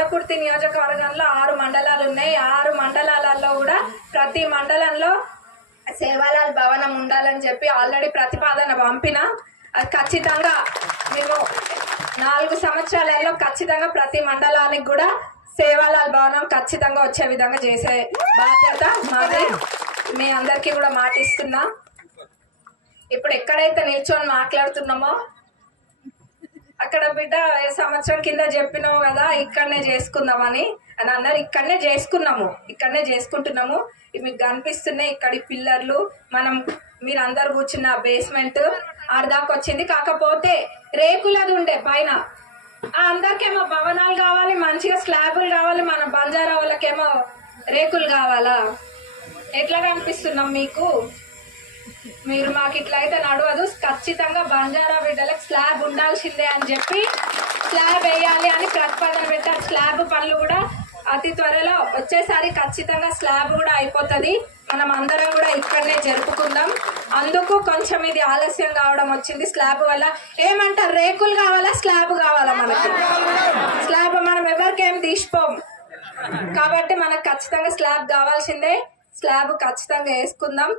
పాలకుర్తి నియోజకవర్గంలో ఆరు మండలాలు ఉన్నాయి. ఆరు మండలాలలో కూడా ప్రతి మండలంలో సేవాలాల్ భవనం ఉండాలని చెప్పి ఆల్రెడీ ప్రతిపాదన పంపిన. అది ఖచ్చితంగా మేము నాలుగు సంవత్సరాలలో ఖచ్చితంగా ప్రతి మండలానికి కూడా సేవాలాల్ భవనం ఖచ్చితంగా వచ్చే విధంగా చేసే బాధ్యత మాది. మీ అందరికీ కూడా మాటిస్తున్నా. ఇప్పుడు ఎక్కడైతే నిల్చొని మాట్లాడుతున్నామో అక్కడ బిడ్డ సంవత్సరం కింద చెప్పినావు కదా ఇక్కడనే చేసుకుందామని. అని అన్నారు ఇక్కడనే చేసుకున్నాము ఇక్కడనే చేసుకుంటున్నాము. ఇవి మీకు కనిపిస్తున్నాయి ఇక్కడి పిల్లర్లు. మనం మీరు అందరు కూర్చున్న బేస్మెంట్ అర్ధాకు వచ్చింది. కాకపోతే రేకులది ఉండే పైన. అందరికేమో భవనాలు కావాలి మంచిగా స్లాబులు కావాలి మన బంజారా వాళ్ళకేమో రేకులు కావాలా? ఎట్లా కనిపిస్తున్నాం మీకు? మీరు మాకు ఇట్లయితే నడవదు. ఖచ్చితంగా బంజారా బిడ్డలకు స్లాబ్ ఉండాల్సిందే అని చెప్పి స్లాబ్ వేయాలి అని ప్రతిపాదన పెట్టారు. స్లాబ్ పనులు కూడా అతి త్వరలో వచ్చేసారి ఖచ్చితంగా స్లాబ్ కూడా అయిపోతుంది. మనం అందరం కూడా ఇక్కడనే జరుపుకుందాం. అందుకు కొంచెం ఇది ఆలస్యం కావడం వచ్చింది స్లాబ్ వల్ల. ఏమంటారు? రేకులు కావాలా? స్లాబ్ కావాలా మనకి? స్లాబ్ మనం ఎవరికేం తీసిపోం. కాబట్టి మనకు ఖచ్చితంగా స్లాబ్ కావాల్సిందే. స్లాబ్ ఖచ్చితంగా వేసుకుందాం.